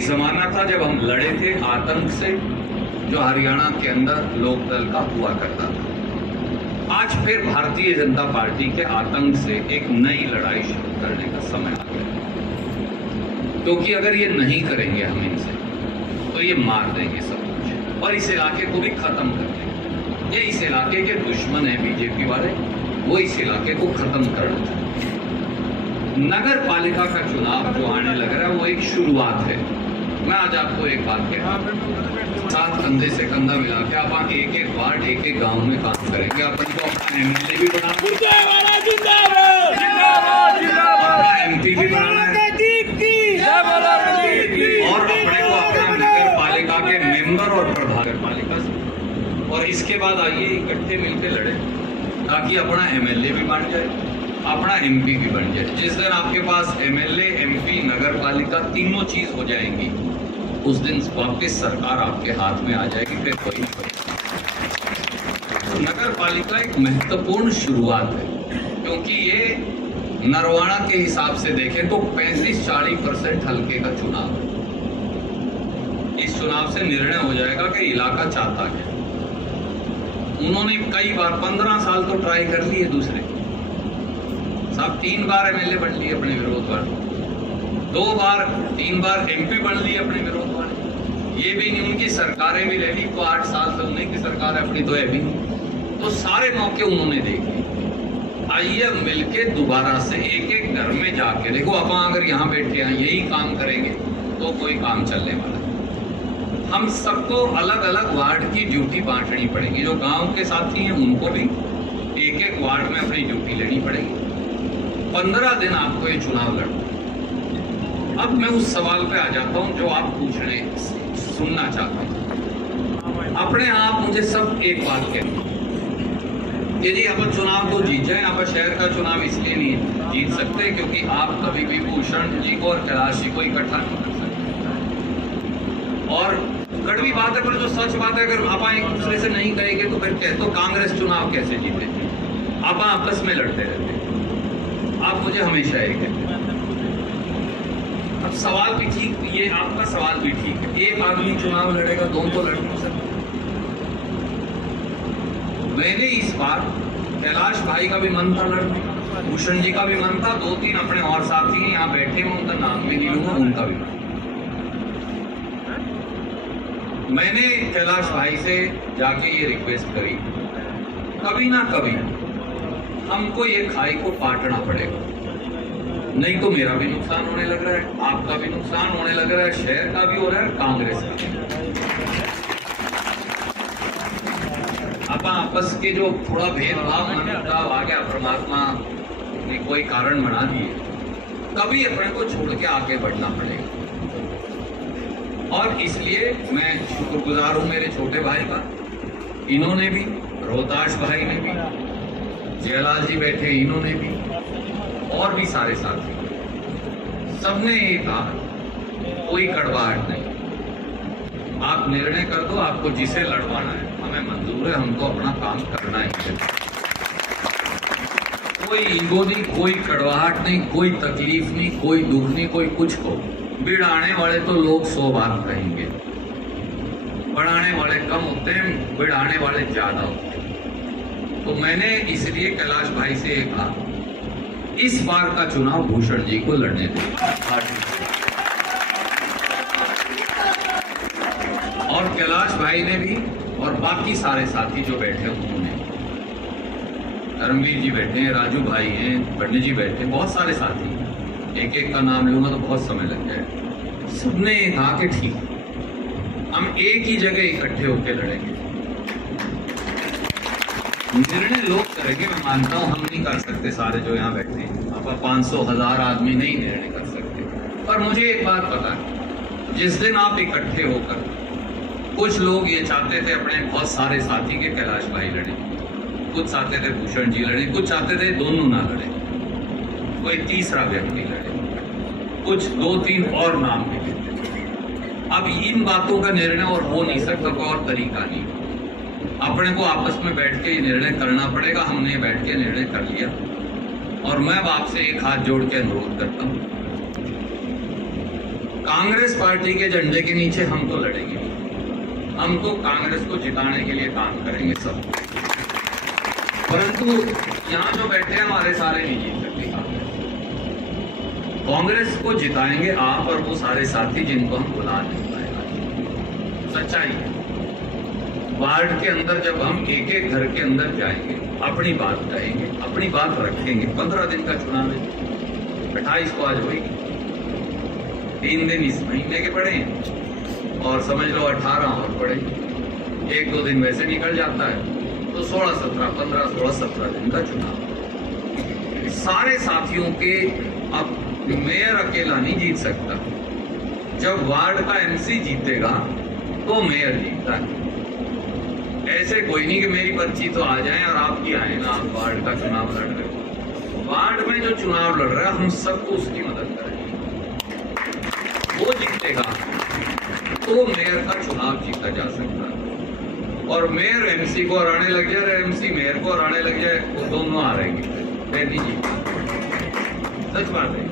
एक जमाना था जब हम लड़े थे आतंक से, जो हरियाणा के अंदर लोकदल का हुआ करता था। आज फिर भारतीय जनता पार्टी के आतंक से एक नई लड़ाई शुरू करने का समय आ गया, क्योंकि अगर ये नहीं करेंगे हम इनसे तो ये मार देंगे सब कुछ और इस इलाके को भी खत्म कर देंगे। ये इस इलाके के दुश्मन है बीजेपी वाले, वो इस इलाके को खत्म करना चाहते हैं। नगर पालिका का चुनाव जो आने लग रहा है वो एक शुरुआत है। मैं आज आपको एक बात कहता हूं, साथ कंधे से कंधा मिला के अपन एक एक वार्ड एक एक गांव में काम करेंगे। अपन को अपना एमएलए भी बनाना है, एमपी भी बनाना है और अपने को अपना नगर पालिका के मेंबर और प्रधान पालिका से, और इसके बाद आइए इकट्ठे मिलकर लड़े ताकि अपना एमएलए भी बन जाए, अपना एमपी भी बन जाए। जिस दिन आपके पास एमएलए, एमपी, नगर पालिका तीनों चीज हो जाएंगी, उस दिन वापस सरकार आपके हाथ में आ जाएगी। फिर कोई तो नगर पालिका एक महत्वपूर्ण शुरुआत है, क्योंकि ये नरवाना के हिसाब से देखें तो 35-40% हल्के का चुनाव है। इस चुनाव से निर्णय हो जाएगा कि इलाका चाहता है। उन्होंने कई बार 15 साल तो ट्राई कर लिए, दूसरे साहब 3 बार एमएलए बन लिए अपने विरोध वाले, 3 बार एमपी बन लिए अपने विरोध वाले। ये भी नहीं, उनकी सरकारें भी रह ली तो 8 साल से उन्हीं की सरकार है, अपनी तो है भी नहीं। तो सारे मौके उन्होंने देखे। आइए मिलके दोबारा से एक एक घर में जाके देखो, अपन अगर यहाँ बैठे हैं यही काम करेंगे तो कोई काम चलने वाला है। हम सबको अलग अलग वार्ड की ड्यूटी बांटनी पड़ेगी। जो गांव के साथी हैं उनको भी एक एक वार्ड में अपनी ड्यूटी लेनी पड़ेगी। 15 दिन आपको ये चुनाव लड़ना। अब मैं उस सवाल पे आ जाता हूं जो आप पूछने सुनना चाहता हूं। अपने आप मुझे सब एक बात कहनी, यदि अपन चुनाव को जीत जाए, आप शहर का चुनाव इसलिए नहीं जीत सकते क्योंकि आप कभी भी भूषण जी को और कैलाश जी को इकट्ठा नहीं कर सकते। और कड़वी बात है, पर जो सच बात है, अगर आप एक दूसरे से नहीं कहेंगे तो फिर कहते तो कांग्रेस चुनाव कैसे जीते? आप आपस में लड़ते रहते। आप मुझे हमेशा ये कहते। अब सवाल भी ठीक, ये आपका सवाल भी ठीक है। एक आदमी चुनाव लड़ेगा, दोनों तो लड़ नहीं सकते। मैंने इस बार कैलाश भाई का भी मन था लड़ने, भूषण जी का भी मन था, 2-3 अपने और साथी हैं यहाँ बैठे हैं, उनका नाम भी नहीं लूंगा, उनका भी मन। मैंने कैलाश भाई से जाके ये रिक्वेस्ट करी, कभी ना कभी हमको ये खाई को पाटना पड़ेगा, नहीं तो मेरा भी नुकसान होने लग रहा है, आपका भी नुकसान होने लग रहा है, शहर का भी हो रहा है, कांग्रेस का भी। आप आपस के जो थोड़ा भेदभाव मनमुटाव आ गया, परमात्मा ने कोई कारण बना दिए, कभी अपने को छोड़ के आगे बढ़ना पड़ेगा। और इसलिए मैं शुक्रगुजार हूं मेरे छोटे भाई का, इन्होंने भी, रोहताश भाई ने भी, जयलाल जी बैठे इन्होंने भी, और भी सारे साथी, सबने ये कहा कोई कड़वाहट नहीं, आप निर्णय कर दो, आपको जिसे लड़वाना है हमें मंजूर है, हमको अपना काम करना ही है। कोई ईगो नहीं, कोई कड़वाहट नहीं, कोई तकलीफ नहीं, कोई दुख नहीं, कोई कुछ को। बिड़ाने वाले तो लोग 100 बार कहेंगे, बढ़ाने वाले कम होते हैं, बिड़ाने वाले ज्यादा होते हैं। तो मैंने इसलिए कैलाश भाई से ये कहा, इस बार का चुनाव भूषण जी को लड़ने दें। और कैलाश भाई ने भी, और बाकी सारे साथी जो बैठे उन्होंने, धर्मवीर जी बैठे हैं, राजू भाई हैं, पंडित जी बैठे, बहुत सारे साथी, एक एक का नाम लूंगा तो बहुत समय लग जाए। सबने कहा कि ठीक, हम एक ही जगह इकट्ठे होकर लड़ेंगे, निर्णय लोग करेंगे। मैं मानता हूं हम नहीं कर सकते, सारे जो यहाँ बैठे हैं, आप 500-1000 आदमी नहीं निर्णय कर सकते। पर मुझे एक बात पता है, जिस दिन आप इकट्ठे होकर, कुछ लोग ये चाहते थे अपने बहुत सारे साथी के कैलाश भाई लड़े, कुछ चाहते थे भूषण जी लड़े, कुछ चाहते थे दोनों ना लड़े, कोई तीसरा व्यक्ति लड़े, कुछ 2-3 और नाम भी देते। अब इन बातों का निर्णय और हो नहीं सकता, कोई और तरीका नहीं। अपने को आपस में बैठ के निर्णय करना पड़ेगा। हमने बैठ के निर्णय कर लिया और मैं आपसे एक हाथ जोड़ के अनुरोध करता हूं, कांग्रेस पार्टी के झंडे के नीचे हम तो लड़ेंगे, हम तो कांग्रेस को जिताने के लिए काम करेंगे सब। परंतु यहाँ जो बैठे हैं हमारे सारे नहीं जीत सकते कांग्रेस को जिताएंगे आप और वो सारे साथी जिनको हम बुला नहीं पाएगा। सच्चाई है। वार्ड के अंदर जब हम एक एक घर के अंदर जाएंगे, अपनी बात कहेंगे, अपनी बात रखेंगे। 15 दिन का चुनाव है, 28 को आज होगी, 3 दिन इस महीने के पड़े हैं और समझ लो 18 और पड़े, 1-2 दिन वैसे निकल जाता है, तो 16, 17, 15, 16, 17 दिन का चुनाव। सारे साथियों के अब मेयर अकेला नहीं जीत सकता। जब वार्ड का एमसी जीतेगा तो मेयर जीतता है। ऐसे कोई नहीं कि मेरी पर्ची तो आ जाए और आपकी आए ना, आप वार्ड का चुनाव लड़ रहे हो। वार्ड में जो चुनाव लड़ रहा है हम सबको उसकी मदद करेंगे, वो जीतेगा तो मेयर का चुनाव जीता जा सकता है। और मेयर एमसी को हराने लग जाए, एमसी मेयर को हराने लग जाए, वो दोनों हारेंगे, मैं नहीं जीता। सच बात है।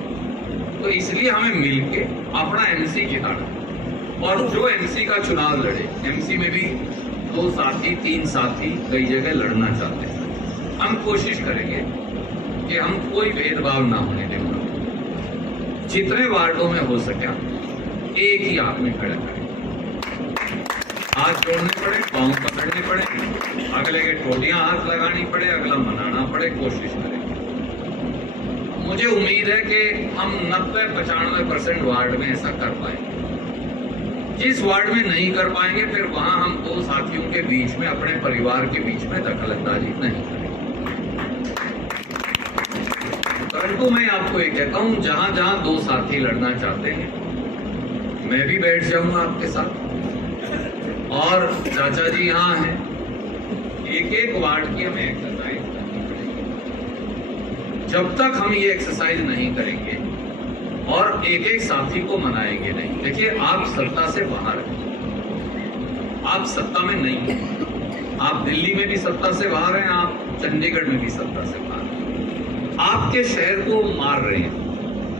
तो इसलिए हमें मिलके अपना एमसी जिताना, और जो एमसी का चुनाव लड़े, एमसी में भी 2 साथी 3 साथी कई जगह लड़ना चाहते हैं, हम कोशिश करेंगे कि हम कोई भेदभाव ना होने देंगे। जितने वार्डों में हो सके एक ही आदमी खड़ा करें, हाथ जोड़ने पड़े, पांव पकड़ने पड़े, अगले के टोटियां हाथ लगानी पड़े, अगला मनाना पड़े, कोशिश करें। मुझे उम्मीद है कि हम 90-95% वार्ड में ऐसा कर पाएंगे। जिस वार्ड में नहीं कर पाएंगे फिर वहां हम 2 साथियों के बीच में, अपने परिवार के बीच में दखलंदाजी नहीं करेंगे। परंतु मैं आपको एक कहता हूं, जहां जहां 2 साथी लड़ना चाहते हैं मैं भी बैठ जाऊंगा आपके साथ, और चाचा जी यहाँ हैं, एक वार्ड की हमें एक्सरसाइज करनी पड़ेगी। जब तक हम ये एक्सरसाइज नहीं करेंगे और एक साथी को मनाएंगे नहीं, देखिए आप सत्ता से बाहर हैं, आप सत्ता में नहीं हैं, आप दिल्ली में भी सत्ता से बाहर हैं, आप चंडीगढ़ में भी सत्ता से बाहर हैं। आपके शहर को मार रहे हैं,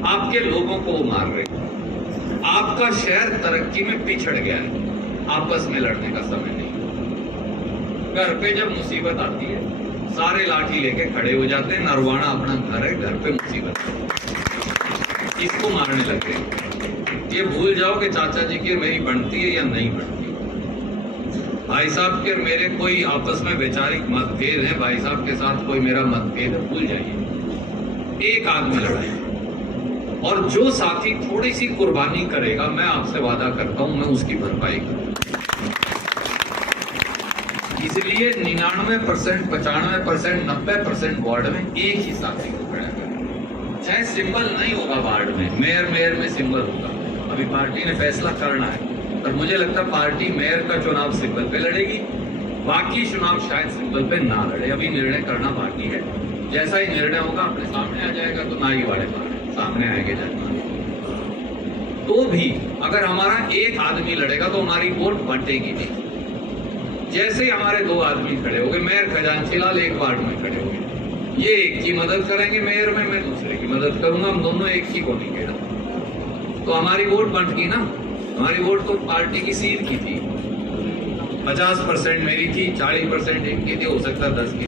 आपके लोगों को मार रहे हैं, आपका शहर तरक्की में पिछड़ गया है। आपस में लड़ने का समय नहीं। घर पे जब मुसीबत आती है सारे लाठी लेके खड़े हो जाते हैं, नरवाना अपना घर है, घर पे मुसीबत है, इसको मारने लगे। ये भूल जाओ कि चाचा जी की मेरी बनती है या नहीं बनती, भाई साहब के मेरे कोई आपस में वैचारिक मतभेद है, भाई साहब के साथ कोई मेरा मतभेद है, भूल जाइए। एक आदमी लड़ाई, और जो साथी थोड़ी सी कुर्बानी करेगा, मैं आपसे वादा करता हूं मैं उसकी भरपाई करूंगा। इसलिए 99%, 95%, 90% वार्ड में एक ही साथी को खड़ा करें। चाहे सिंबल नहीं होगा वार्ड में, मेयर में सिंबल होगा, अभी पार्टी ने फैसला करना है, पर मुझे लगता है पार्टी मेयर का चुनाव सिंबल पे लड़ेगी, बाकी चुनाव शायद सिंबल पे ना लड़े। अभी निर्णय करना बाकी है, जैसा ही निर्णय होगा अपने सामने आ जाएगा, तो ना ही वाले सामने आएंगे जाएगा। तो भी अगर हमारा एक आदमी लड़ेगा तो हमारी वोट बंटेगी नहीं। जैसे ही हमारे 2 आदमी खड़े हो गए, मेयर खजांची लाल एक वार्ड में खड़े हो गए, ये एक की मदद करेंगे मेयर में, मैं दूसरे की मदद करूंगा, हम दोनों एक ही को निकेगा, तो हमारी वोट बंट गई ना। हमारी वोट तो पार्टी की सीट की थी, 50% मेरी थी, 40% इनकी थी, हो सकता 10 की।